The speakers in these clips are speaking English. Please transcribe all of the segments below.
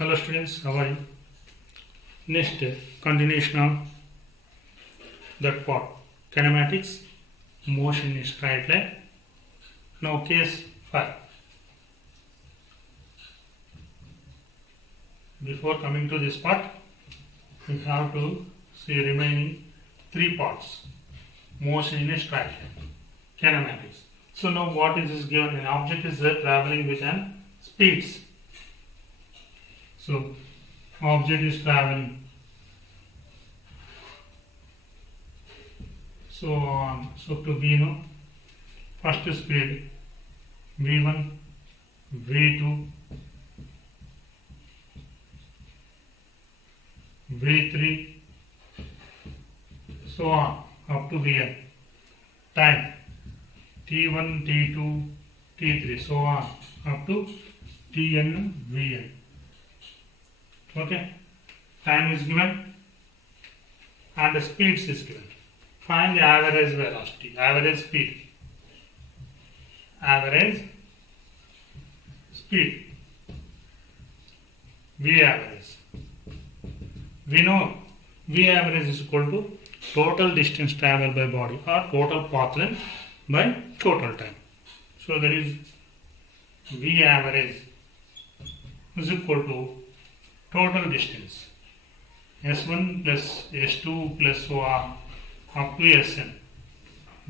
Hello students, how are you? Next, continuation of that part. Kinematics, motion in straight line. Now case 5. Before coming to this part, we have to see remaining 3 parts. Motion in a straight line. Kinematics. So now what is this given? An object is traveling with an speeds. So object is traveling so on. So to be first speed v1, v2, v3, so on up to vn. Time t1, t2, t3, so on up to tn, vn. Okay, time is given and the speeds is given. Find the average velocity, average speed, V average. We know V average is equal to total distance traveled by body or total path length by total time. So that is V average is equal to total distance S1 plus S2 plus so on up to Sn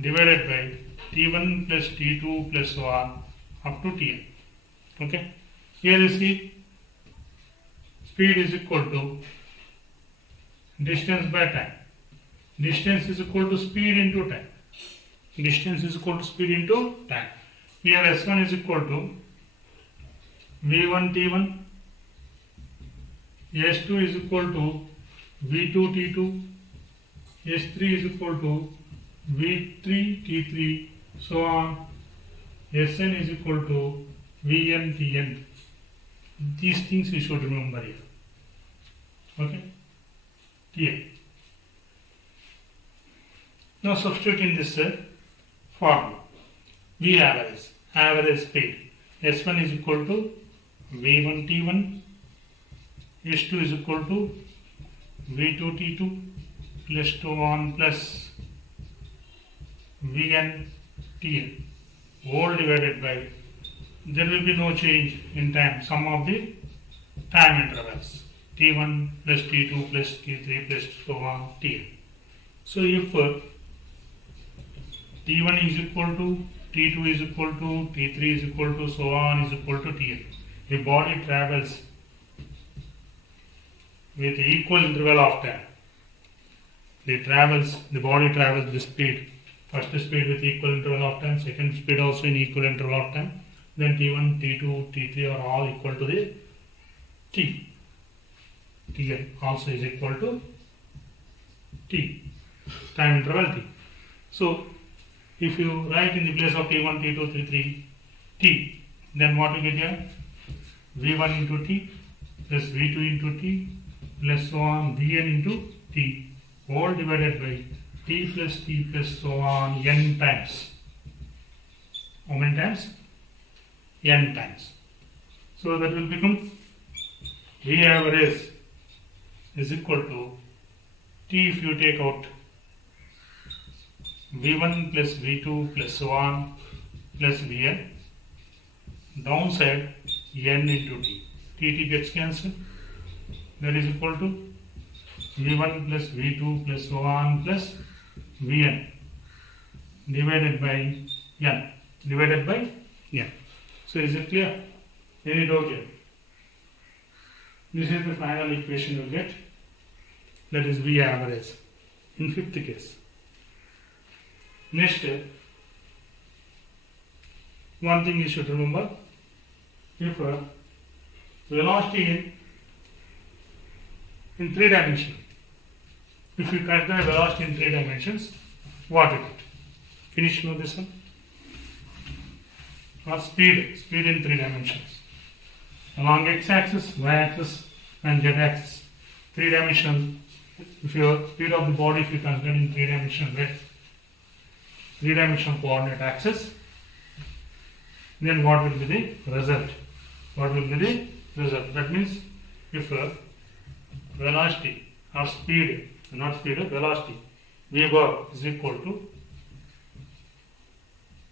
divided by T1 plus T2 plus so on up to Tn. Okay. Here you see speed is equal to distance by time. Distance is equal to speed into time. Distance is equal to speed into time. Here S1 is equal to V1 T1. S2 is equal to V2 T2, S3 is equal to V3 T3, so on. Sn is equal to Vn Tn. These things we should remember here. Okay? Tn. Now substitute in this formula. V average speed. S1 is equal to V1 T1. S2 is equal to V2 T2 plus 2 on plus Vn Tn, all divided by, there will be no change in time, sum of the time intervals T1 plus T2 plus T3 plus so on Tn. So if T1 is equal to T2 is equal to T3 is equal to so on is equal to Tn, the body travels with equal interval of time. The body travels the speed. First speed with equal interval of time, second speed also in equal interval of time. Then T1, T2, T3 are all equal to the T. Tn also is equal to T. Time interval T. So if you write in the place of T1, T2, T3, T, then what you get here? V1 into T plus V2 into T plus so on Vn into T, all divided by T plus so on n times. How many times? N times. So that will become V average is equal to T if you take out V1 plus V2 plus so on plus Vn, downside n into T. T gets cancelled. That is equal to V1 plus V2 plus so on plus Vn divided by n. So is it clear? Any doubt here? This is the final equation you get. That is V average in fifth case. Next, one thing you should remember, if velocity in 3 dimensions, if you consider velocity in 3 dimensions, what is it? Finish know this one? Or speed in 3 dimensions. Along x-axis, y-axis and z-axis. 3 dimensional, if your speed of the body if you consider in 3 dimensional way, 3-dimensional coordinate axis, then what will be the result? That means if velocity or speed, not speed, velocity, v bar is equal to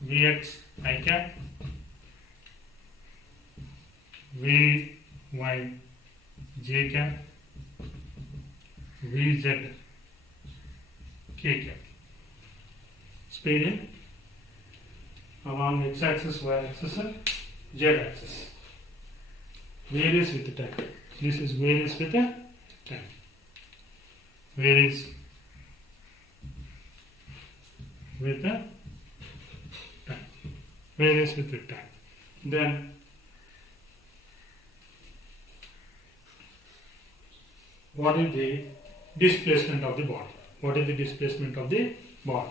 vx I cap vy j cap vz k cap. Speed in along x-axis, y-axis, z-axis. Varies with time. This is varies with time. Varies with the time. Varies with the time. Then what is the displacement of the body? What is the displacement of the body?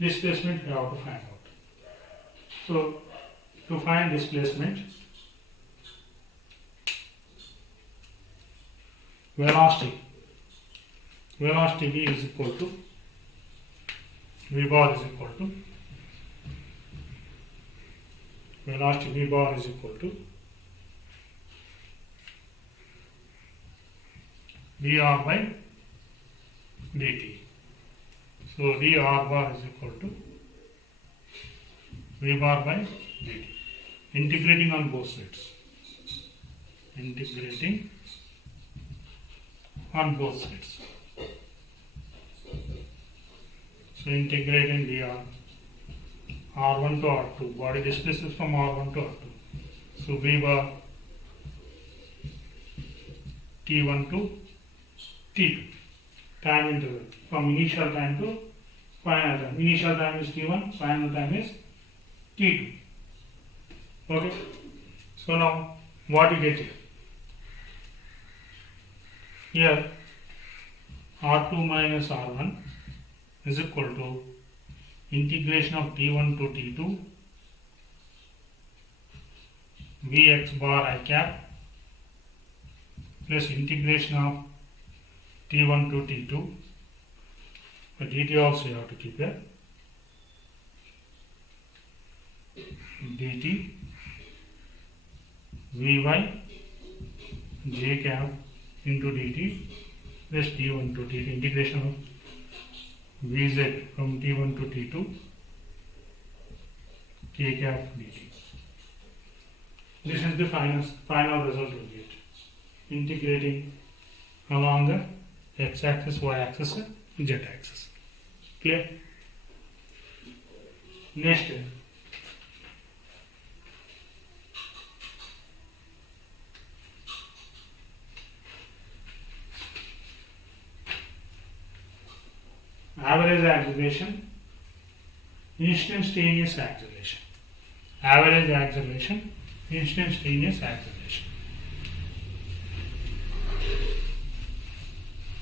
Displacement we have to find out. So to find displacement, velocity v is equal to v bar is equal to velocity v bar is equal to dr by dt. So dr bar is equal to v bar by dt. Integrating on both sides. Integrating on both sides. So integrating dr r1 to r2. Body displaces from r1 to r2. So v bar t1 to t2. Time interval from initial time to final time. Initial time is t1, final time is t2. Okay. So now what you get here? Here r2 minus r1 is equal to integration of t1 to t2 vx bar I cap plus integration of t1 to t2, but dt also you have to keep here, dt vy j cap into dt plus t1 to t2, integration of vz from t1 to t2 k cap dt. This is the final result we get. Integrating along the x-axis, y-axis, z-axis. Clear? Next, average acceleration, instantaneous acceleration. Average acceleration, instantaneous acceleration.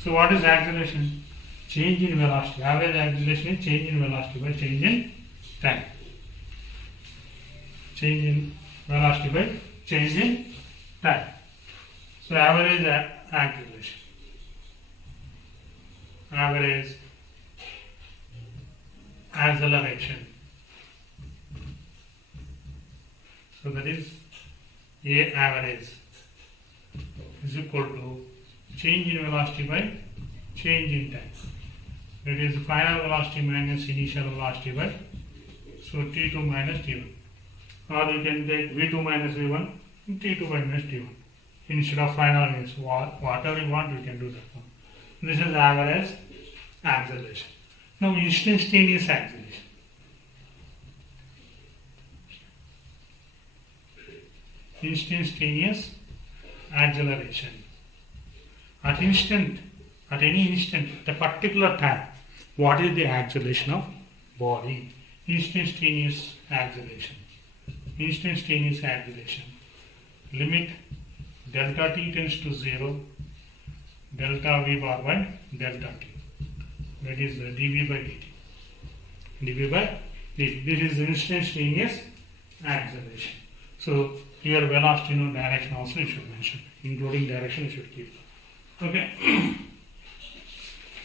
So what is acceleration? Change in velocity. Average acceleration is change in velocity by change in time. Change in velocity by change in time. So average acceleration. Average acceleration. So that is A average is equal to change in velocity by change in time. That is final velocity minus initial velocity by, so t2 minus t1. Or you can take v2 minus v1 and t2 minus t1. Instead of final means whatever you want, you can do that one. This is average acceleration. Now instantaneous acceleration. Instantaneous acceleration. At any instant, at a particular time, what is the acceleration of body? Instantaneous acceleration. Instantaneous acceleration. Limit delta t tends to 0, delta v bar by delta t. That is dv by dt. dv by dt. This is instantaneous acceleration. So here velocity, direction also you should mention. Including direction you should keep. Okay.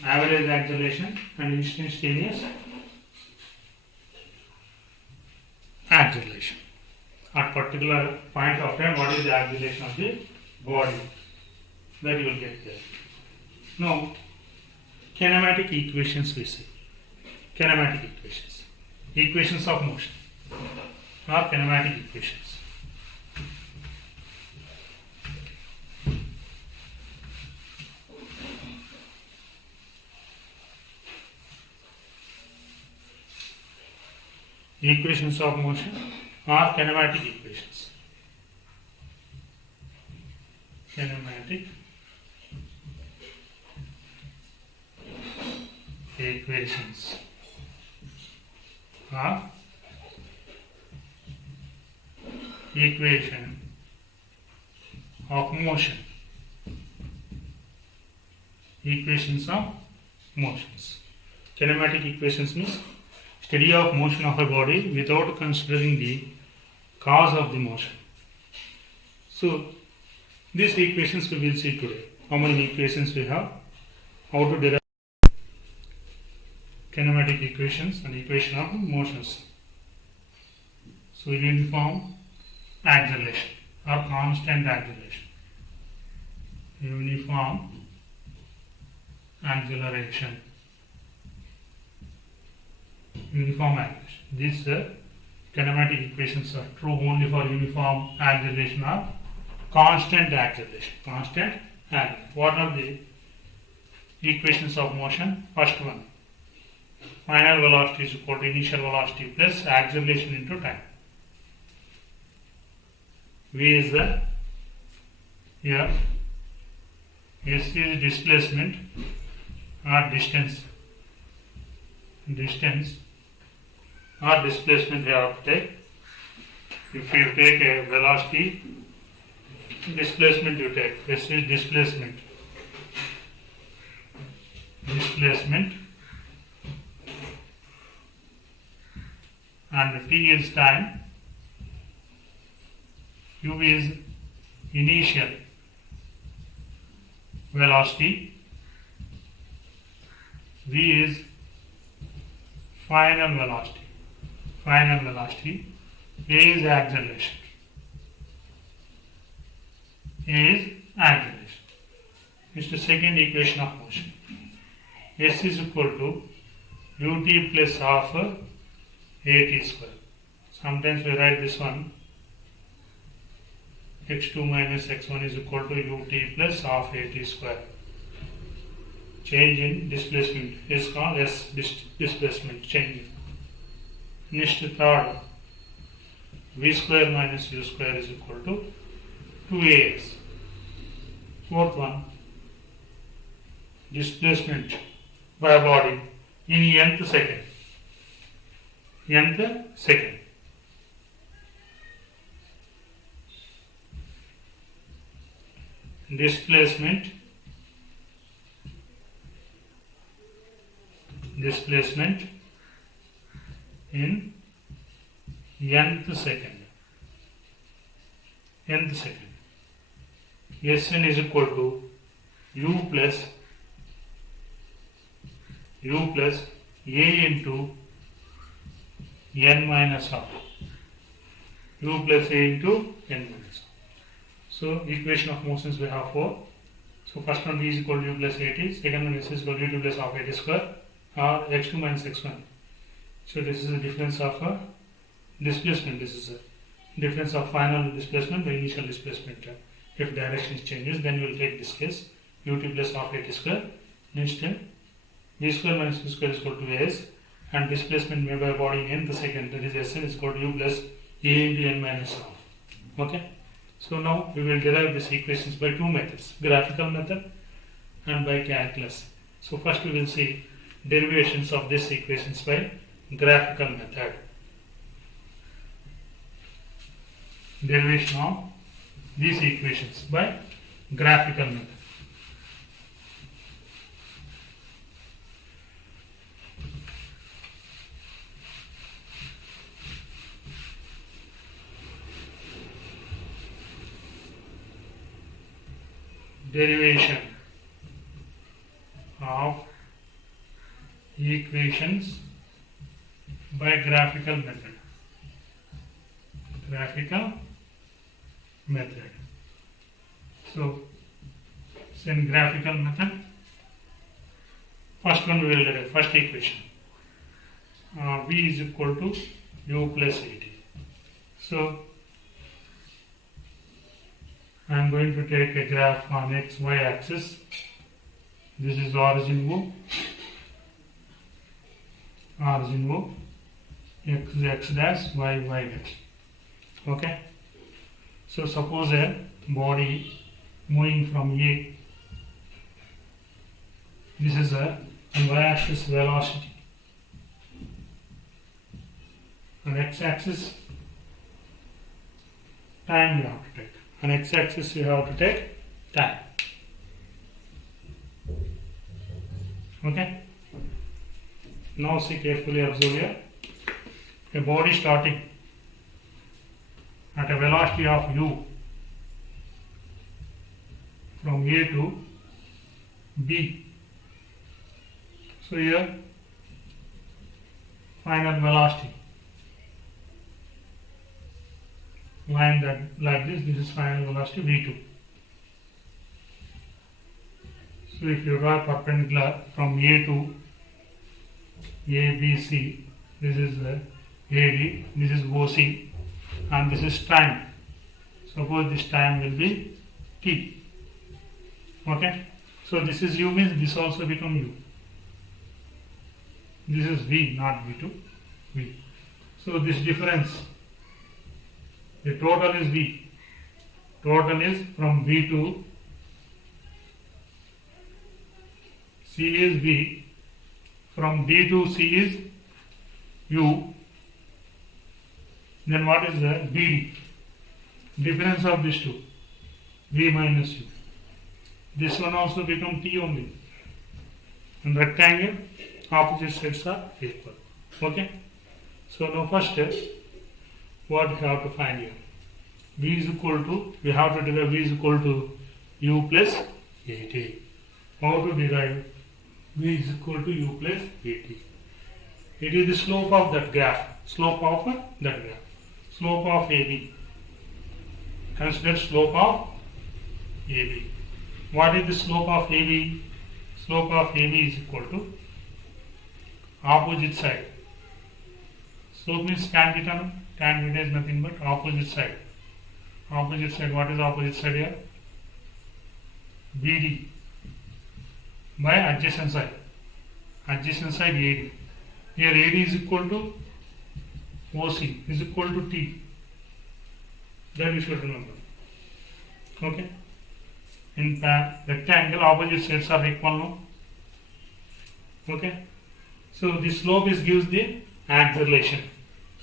Average acceleration and instantaneous acceleration. At particular point of time, what is the acceleration of the body? That you will get there. Now, kinematic equations we see. Kinematic equations. Equations of motion or kinematic equations. Equations of motion or kinematic equations. Kinematic equations or equation of motion. Equations of motions. Kinematic equations means study of motion of a body without considering the cause of the motion. So, these equations we will see today. How many equations we have? How to derive kinematic equations and equation of motions. So, uniform acceleration or constant acceleration. Uniform acceleration. Uniform acceleration. These kinematic equations are true only for uniform acceleration or constant acceleration. Constant acceleration. What are the equations of motion? First one. Final velocity is equal to initial velocity plus acceleration into time. V is the here. S is displacement or distance. Distance or displacement you have to take. If you take a velocity, displacement you take. S is displacement. Displacement. And T is time. U is initial velocity. V is final velocity. Final velocity. A is acceleration. A is acceleration. It's the second equation of motion. S is equal to ut plus half at square. Sometimes we write this one. x2 minus x1 is equal to ut plus half at square. Change in displacement is called S displacement change. Next third, v square minus u square is equal to 2ax. Fourth one, displacement by body in nth second. Nth second. Displacement in nth second. Nth second. Sn is equal to u plus a into n minus half. U plus a into n minus half. So equation of motions we have 4. So first one v is equal to u plus at, second one s is equal to u2 plus half at square or x2 minus x1. So this is the difference of displacement. This is a difference of final displacement by initial displacement. If direction changes, then you will take this case ut plus half at square. Next v square minus u square is equal to as, and displacement made by body in the second, that is Sn is equal to u plus a into n minus half. Okay. So now we will derive these equations by two methods, graphical method and by calculus. So first we will see derivations of these equations by graphical method. Derivation of these equations by graphical method. Derivation of equations by graphical method. Graphical method. So So in graphical method, first one we will derive, first equation. V is equal to u plus 80. So I am going to take a graph on x, y axis. This is origin O, x dash, y dash. Okay. So suppose a body moving from A. This is a y-axis velocity. On x-axis, time you have to take. On x-axis you have to take time. Okay. Now see carefully, observe here. A body starting at a velocity of u from A to B. So here final velocity line that like this is final velocity v2. So if you draw perpendicular from A to ABC, this is AD, this is OC, and this is time. Suppose this time will be t. Okay. So this is u means this also become u. This is v, not v2, v. So this difference, the total is v. Total is from v to c is v, from b to c is u. Then what is the bd? Difference of these two, v minus u. This one also become t only. In rectangle, opposite sides are equal. Okay. So now first what we have to find here? V is equal to, we have to derive v is equal to u plus 80. How to derive v is equal to u plus 80? It is the slope of that graph. Slope of that graph. Slope of AB. Consider slope of AB. What is the slope of AB? Slope of AB is equal to opposite side. Slope means tan theta. Tan theta is nothing but opposite side. Opposite side, what is opposite side here? BD by adjacent side. Adjacent side AD. Here AD is equal to OC is equal to T. That you should remember. Okay. In rectangle, opposite sides are equal now. Okay. So the slope gives the acceleration.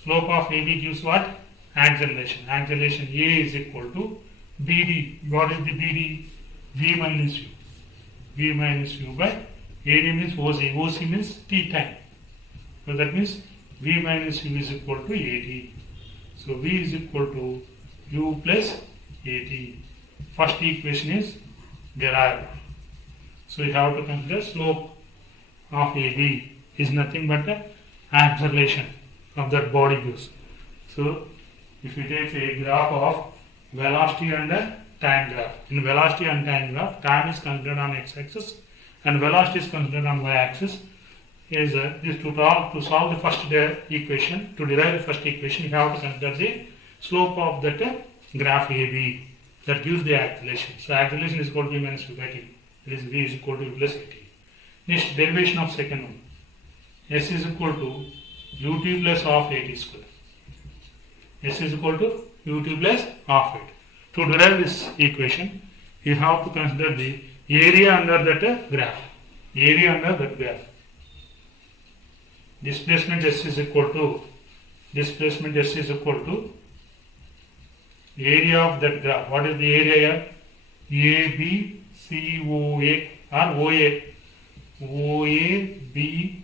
Slope of AB gives what? Acceleration. Acceleration A is equal to BD. What is the BD? V minus U. V minus U by AD means OC. OC means T time. So that means V minus U is equal to AD. So V is equal to U plus AD. First equation is derived. So you have to consider slope of AB is nothing but the acceleration of that body gives. So if you take a graph of velocity and a time graph. In velocity and time graph, time is considered on x-axis and velocity is considered on y-axis. Is this to solve the first equation, to derive the first equation, you have to consider the slope of that graph AB that gives the acceleration. So acceleration is equal to v minus u by t. It is v is equal to u plus at. Next derivation of second one. S is equal to ut plus half at square. S is equal to ut plus half at. To derive this equation, you have to consider the area under that graph. Area under that graph. Displacement S is equal to area of that graph. What is the area here? A, B, C, O, A or OA. OA, B,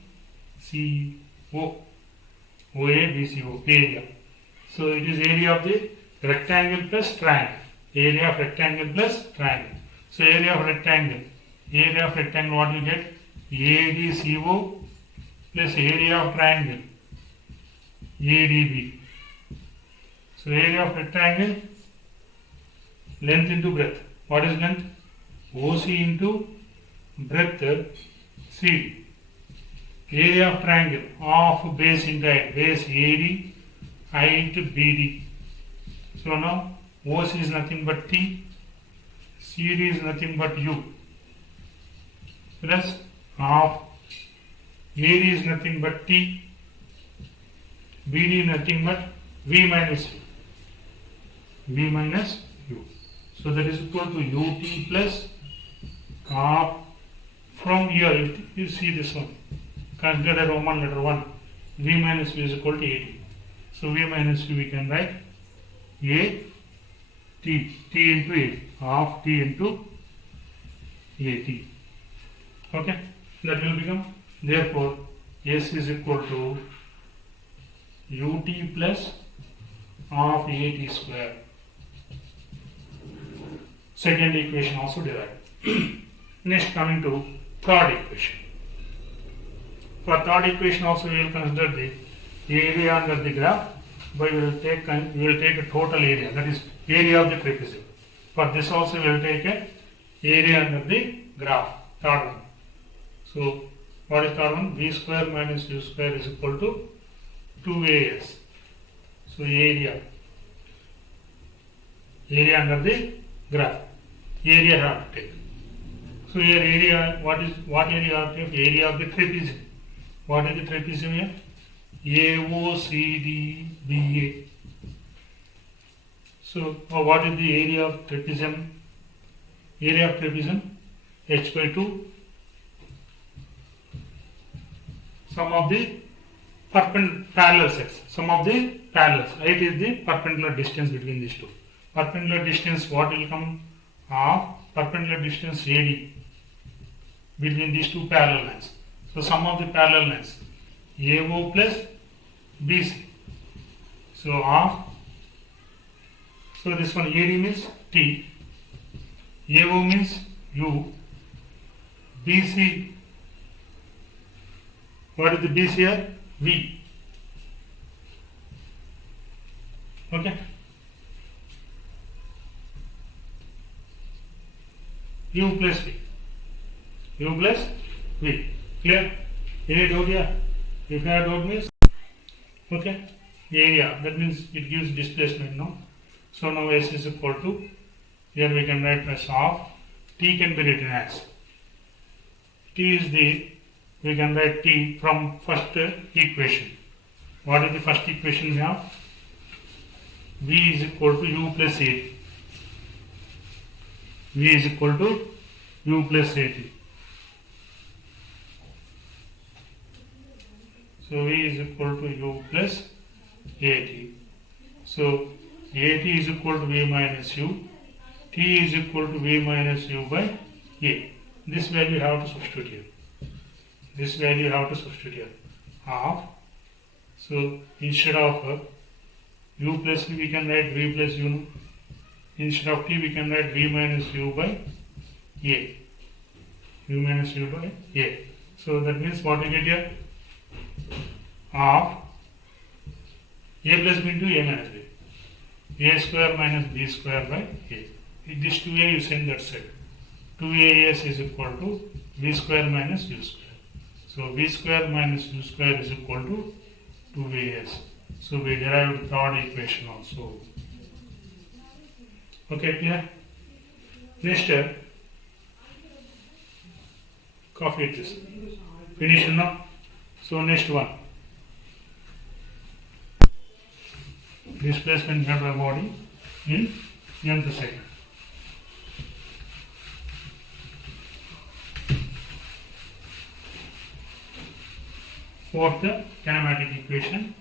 C, O. OA, B, C, O. Area. So it is area of the rectangle plus triangle. Area of rectangle plus triangle. So area of rectangle. Area of rectangle, what you get? ADCO plus area of triangle. ADB. So area of rectangle, length into breadth. What is length? OC into breadth CD. Area of triangle of base into height, base AD, height BD. So now OC is nothing but T, CD is nothing but U, plus half AD is nothing but T, BD is nothing but V minus U. V minus U. So that is equal to UT plus half. From here, if you see this one, consider a Roman letter 1, V minus U is equal to AT. So V minus U we can write A T, T into A, half T into AT. Okay, that will become, therefore, S is equal to UT plus half AT square. Second equation also derived. Next, coming to third equation. For third equation also we will consider the area under the graph, but we will take a total area, that is area of the trapezium. For this also we will take a area under the graph, third one. So what is third one? V square minus U square is equal to 2AS. So area under the graph, area have to take. So here area, what area have to take? Area of the trapezium. What is the trapezium here? AOCDBA. So what is the area of trapezium? Area of trapezium H by 2. Sum of the parallel sets. Sum of the parallels. Height is the perpendicular distance between these two. Perpendicular distance, what will come? Half perpendicular distance AD between these two parallel lines. So sum of the parallel lines AO plus BC. So half. So this one AD means T, AO means U, BC. What is the BC here? V. Okay. U plus V. U plus V. Clear? Any doubt here? If you have doubt means, okay. Area, that means it gives displacement, no? So now S is equal to, here we can write as half. T can be written as, T is the, we can write T from first equation. What is the first equation we have? V is equal to U plus AT. V is equal to U plus AT. So V is equal to U plus AT. So AT is equal to V minus U. T is equal to V minus U by A. This value you have to substitute here. This value you have to substitute here. Half. So instead of U plus V, we can write V plus U. No? Instead of T, we can write V minus U by A. U minus U by A. So that means what we get here? Half A plus B into A minus B. A square minus B square by A. With this 2A you send that side. 2AS is equal to V square minus U square. So V square minus U square is equal to 2AS. So we derived third equation also. Okay, clear? Next, coffee it is. Finish now. So next one. Displacement made by body in nth second. Fourth kinematic equation.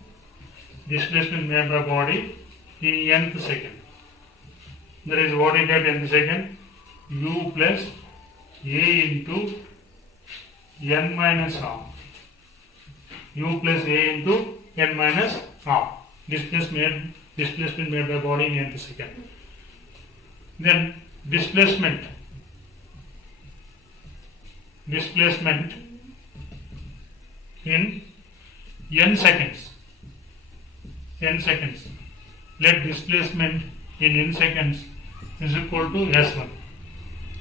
Displacement made by body in nth second. There is what is at nth second? U plus A into n minus half. U plus A into n minus half. Displacement made by body in nth second. Then displacement in n seconds. Let displacement in n seconds is equal to S1.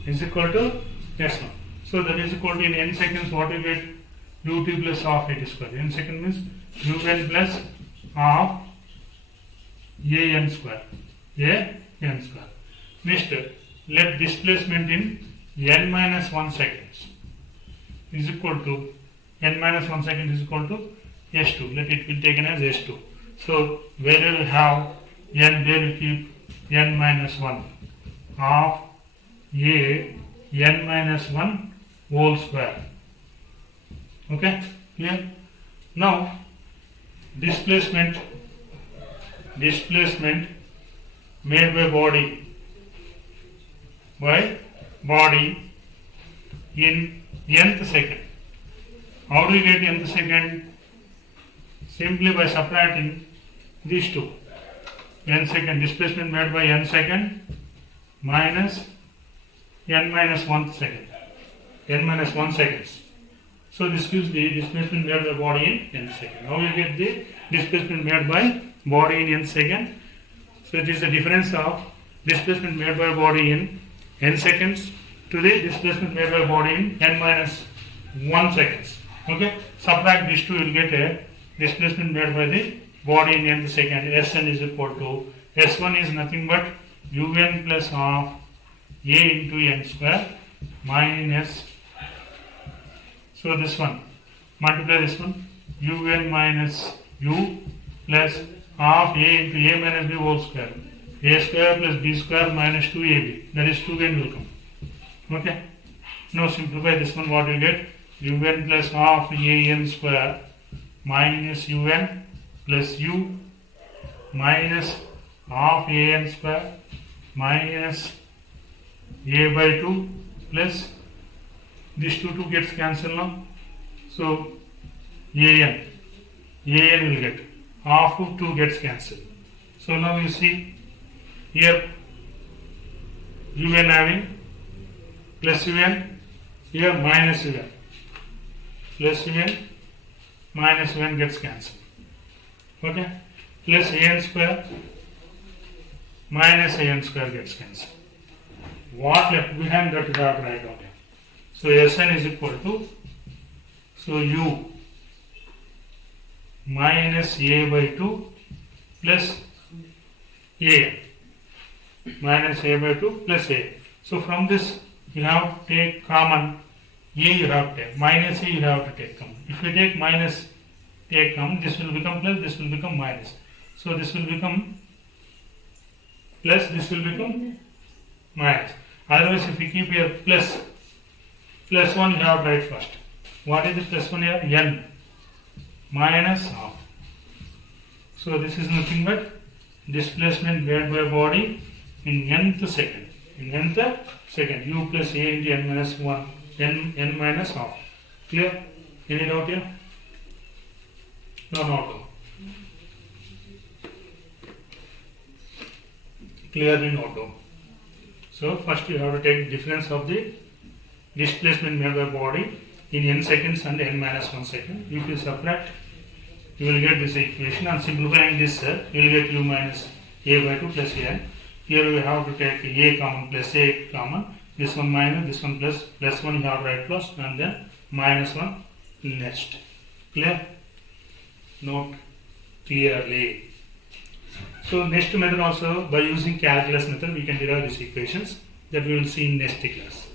is equal to s1. So that is equal to, in n seconds, what we get? ut plus half at square. N second means un plus half an square. an square. Next, let displacement in n minus 1 seconds is equal to, n minus 1 second is equal to s2. Let it be taken as s2. So where we have n, there we keep n minus 1 half n minus 1 whole square. Okay, clear? Now displacement made by body in nth second. How do we get nth second? Simply by subtracting these two. N second, displacement made by n second minus n minus 1 second. N minus 1 seconds. So this gives the displacement made by body in n second. Now you get the displacement made by body in n second. So it is the difference of displacement made by body in n seconds to the displacement made by body in n minus 1 seconds. Okay, subtract these two, you will get a displacement made by the body in n second. Sn is equal to, S1 is nothing but un plus half a into n square minus, so this one, multiply this one, un minus u plus half a into a minus b whole square. A square plus b square minus 2ab, that is 2n will come. Okay, now simplify this one, what you get? Un plus half an square minus un plus u minus half an square minus a by 2 plus this 2 gets cancelled now. So an will get half of 2 gets cancelled. So now you see here un having plus un, here minus un, plus un minus un gets cancelled. Okay, plus an square minus an square gets cancelled. What left behind, that you have to write down here. So Sn is equal to, so u minus a by 2 plus a minus a by 2 plus a. So from this you have to take common, a you have to take, minus a you have to take common. If you take minus, take common, this will become plus, this will become minus. So this will become plus, this will become minus. Otherwise if you keep here plus 1 you have to write first. What is the plus 1 here? N minus half. So this is nothing but displacement made by body in nth second. In nth second, u plus a into n minus 1, n minus half. Clear? Any doubt here? No. Clearly not doubt. So first you have to take difference of the displacement made by body in n seconds and n minus 1 second. If you subtract, you will get this equation, and simplifying this, you will get u minus a by 2 plus n. Here we have to take a common plus a common, this one minus, this one plus 1 you have to write plus, and then minus 1 next. Clear? Note clearly. So next method also, by using calculus method we can derive these equations, that we will see in next class.